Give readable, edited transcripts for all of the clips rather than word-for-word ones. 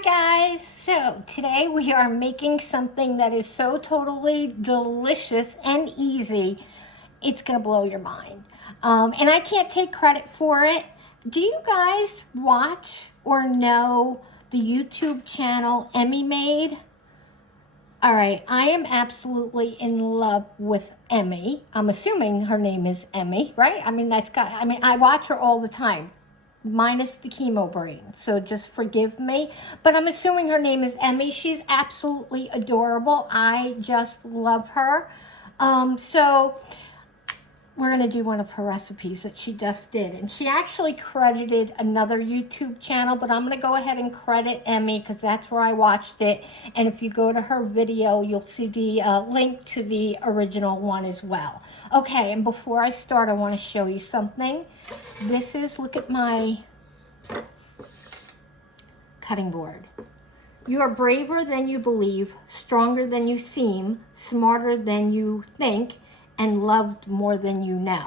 Hi guys, so today we are making something that is so totally delicious and easy, it's gonna blow your mind. And I can't take credit for it. Do you guys watch or know the YouTube channel Emmy Made? All right, I am absolutely in love with Emmy. I'm assuming her name is Emmy, right? I watch her all the time, minus the chemo brain, so just forgive me. But I'm assuming her name is Emmy. She's absolutely adorable. I just love her. So we're going to do one of her recipes that she just did. And she actually credited another YouTube channel, but I'm going to go ahead and credit Emmy because that's where I watched it. And if you go to her video, you'll see the link to the original one as well. Okay, and before I start, I want to show you something. This is, look at my cutting board. You are braver than you believe, stronger than you seem, smarter than you think, and loved more than you know.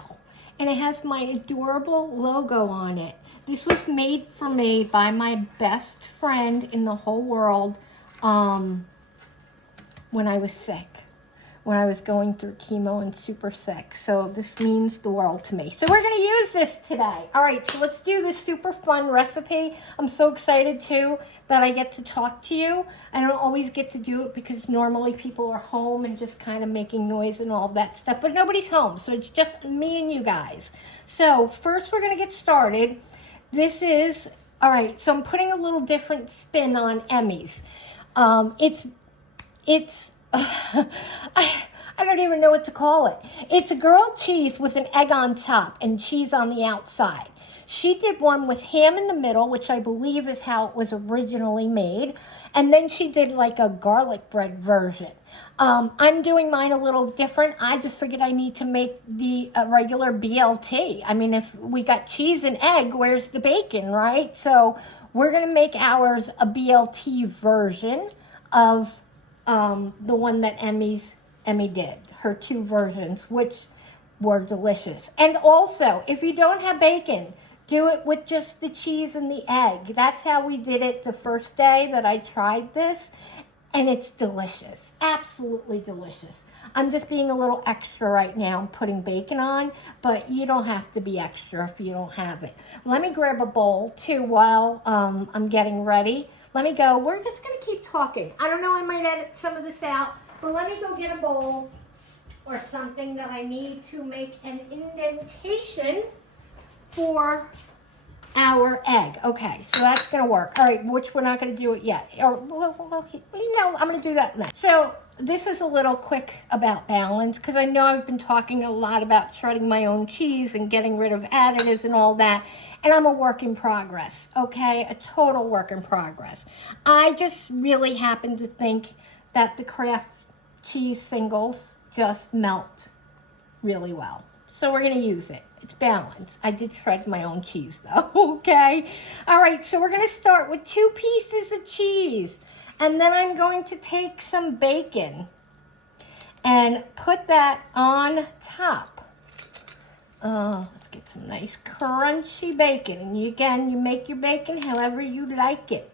And it has my adorable logo on it. This was made for me by my best friend in the whole world when I was sick. When I was going through chemo and super sick. So this means the world to me. So we're going to use this today. All right, so let's do this super fun recipe. I'm so excited too that I get to talk to you. I don't always get to do it because normally people are home and just kind of making noise and all that stuff. But nobody's home, so it's just me and you guys. So first we're going to get started. This is, all right, so I'm putting a little different spin on Emmy's. I don't even know what to call it. It's a grilled cheese with an egg on top and cheese on the outside. She did one with ham in the middle, which I believe is how it was originally made. And then she did like a garlic bread version. I'm doing mine a little different. I just figured I need to make the regular BLT. I mean, if we got cheese and egg, where's the bacon, right? So we're going to make ours a BLT version of the one that Emmy did, her two versions, which were delicious. And also, if you don't have bacon, do it with just the cheese and the egg. That's how we did it the first day that I tried this, and it's delicious, absolutely delicious. I'm just being a little extra right now. I'm putting bacon on, but you don't have to be extra if you don't have it. Let me grab a bowl too while I'm getting ready. Let me go. We're just going to keep talking. I don't know, I might edit some of this out, but let me go get a bowl or something that I need to make an indentation for our egg. Okay, so that's going to work. All right, which we're not going to do it yet. Or, well, you know, I'm going to do that next. So this is a little quick about balance because I know I've been talking a lot about shredding my own cheese and getting rid of additives and all that. And I'm a work in progress, okay? A total work in progress. I just really happen to think that the Kraft cheese singles just melt really well. So we're gonna use it. It's balanced. I did shred my own cheese though, okay? All right, so we're gonna start with 2 pieces of cheese. And then I'm going to take some bacon and put that on top. Let's get some nice crunchy bacon. And you make your bacon however you like it.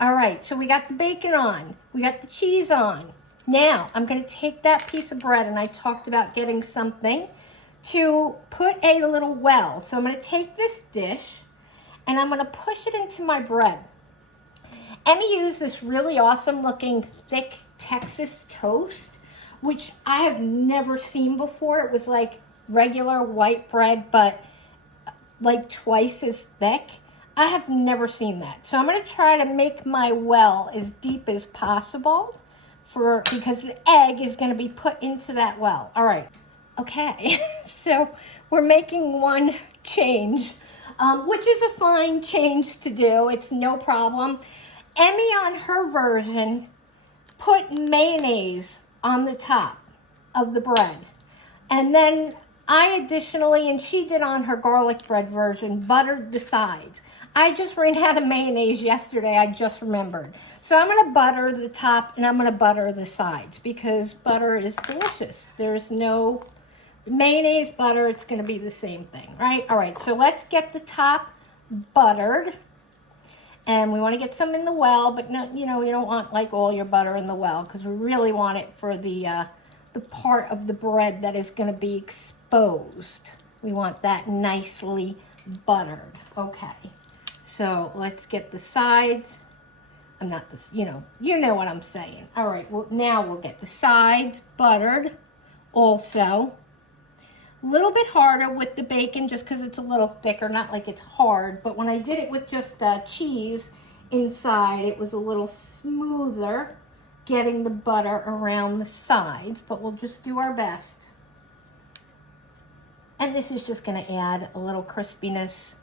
All right, so we got the bacon on. We got the cheese on. Now, I'm going to take that piece of bread, and I talked about getting something to put a little well. So I'm going to take this dish, and I'm going to push it into my bread. Emmy used this really awesome looking thick Texas toast, which I have never seen before. It was like regular white bread, but like twice as thick. I have never seen that. So I'm going to try to make my well as deep as possible because the egg is going to be put into that well. All right. Okay. So we're making one change, which is a fine change to do. It's no problem. Emmy on her version put mayonnaise on the top of the bread. And then I additionally, and she did on her garlic bread version, buttered the sides. I just ran out of mayonnaise yesterday, I just remembered. So I'm going to butter the top and I'm going to butter the sides because butter is delicious. There's no mayonnaise, butter, it's going to be the same thing, right? All right, so let's get the top buttered. And we want to get some in the well, but no, you know, you don't want like all your butter in the well because we really want it for the part of the bread that is going to be exposed. We want that nicely buttered. Okay, so let's get the sides. I'm not this, you know what I'm saying. All right, well, now we'll get the sides buttered also. A little bit harder with the bacon just because it's a little thicker, not like it's hard, but when I did it with just cheese inside, it was a little smoother getting the butter around the sides, but we'll just do our best. And this is just going to add a little crispiness,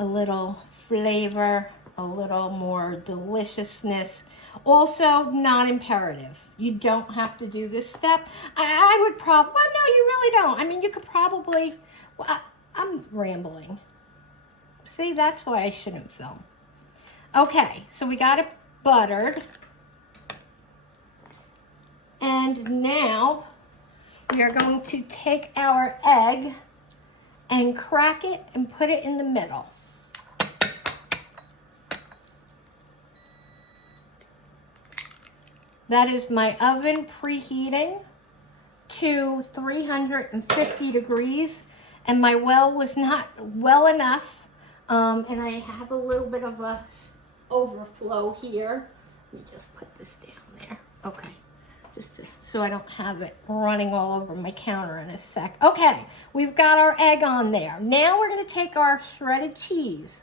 a little flavor, a little more deliciousness. Also, not imperative. You don't have to do this step. I would probably, well, no, you really don't. I mean, you could probably, well, I'm rambling. See, that's why I shouldn't film. Okay, so we got it buttered. And now we are going to take our egg and crack it and put it in the middle. That is my oven preheating to 350 degrees, and my well was not well enough, and I have a little bit of a overflow here. Let me just put this down there. Okay, so I don't have it running all over my counter in a sec. Okay, we've got our egg on there. Now we're going to take our shredded cheese,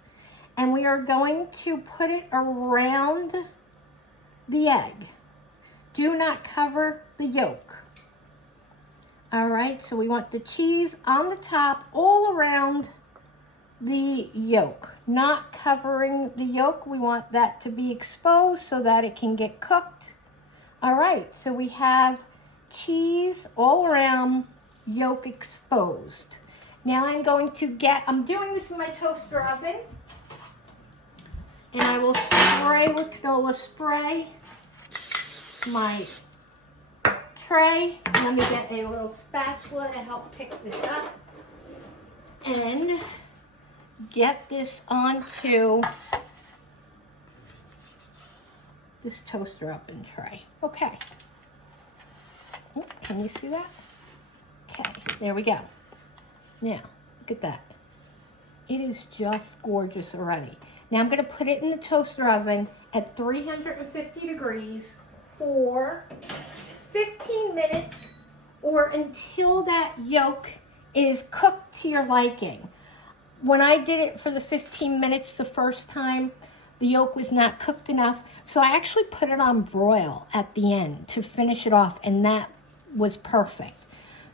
and we are going to put it around the egg. Do not cover the yolk. All right, so we want the cheese on the top all around the yolk, not covering the yolk. We want that to be exposed so that it can get cooked. All right, so we have cheese all around, yolk exposed. Now I'm doing this in my toaster oven, and I will spray with canola spray my tray. Let me get a little spatula to help pick this up and get this onto this toaster oven tray. Okay. Oh, can you see that? Okay, there we go. Now, look at that. It is just gorgeous already. Now I'm going to put it in the toaster oven at 350 degrees for 15 minutes or until that yolk is cooked to your liking. When I did it for the 15 minutes the first time, the yolk was not cooked enough, so I actually put it on broil at the end to finish it off, and that was perfect.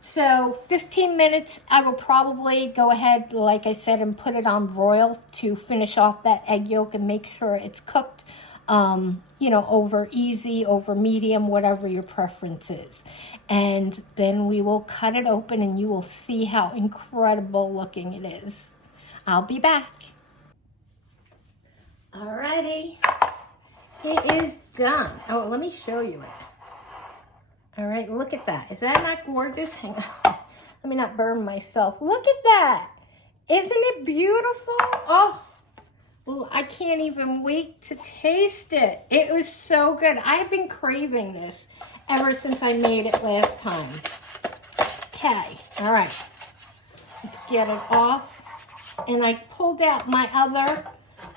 So 15 minutes, I will probably go ahead, like I said, and put it on broil to finish off that egg yolk and make sure it's cooked, you know, over easy, over medium, whatever your preference is. And then we will cut it open and you will see how incredible looking it is. I'll be back. Alrighty, it is done. Oh, let me show you it. All right, look at that. Is that not gorgeous? Hang on. Let me not burn myself. Look at that. Isn't it beautiful? Oh, well, I can't even wait to taste it. It was so good. I've been craving this ever since I made it last time. Okay, all right. Let's get it off. And I pulled out my other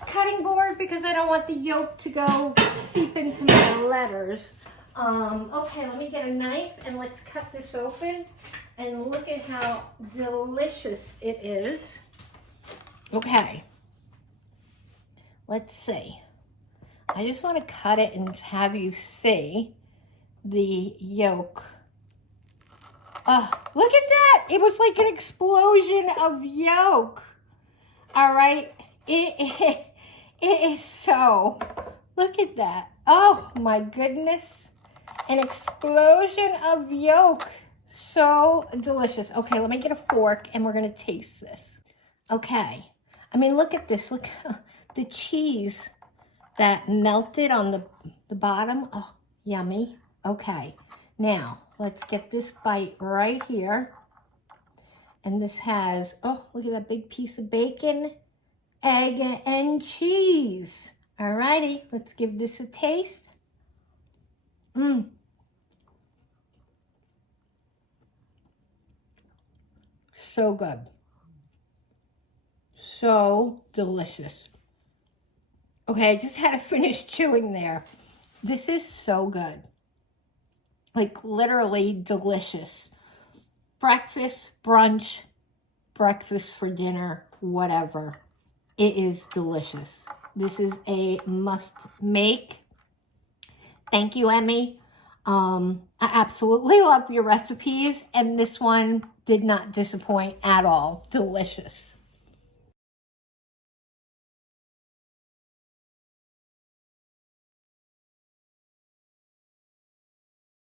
cutting board because I don't want the yolk to go seep into my letters. Okay, let me get a knife and let's cut this open and look at how delicious it is. Okay, let's see. I just want to cut it and have you see the yolk. Oh, look at that. It was like an explosion of yolk. All right, it is so, look at that. Oh my goodness. An explosion of yolk. So delicious. Okay, let me get a fork and we're going to taste this. Okay. I mean, look at this. Look at the cheese that melted on the bottom. Oh, yummy. Okay. Now, let's get this bite right here. And this has, oh, look at that big piece of bacon, egg, and cheese. Alrighty, let's give this a taste. So good. So delicious. Okay, I just had to finish chewing there. This is so good. Like literally delicious. Breakfast, brunch, breakfast for dinner, whatever. It is delicious. This is a must make. Thank you, Emmy. I absolutely love your recipes, and this one did not disappoint at all. Delicious.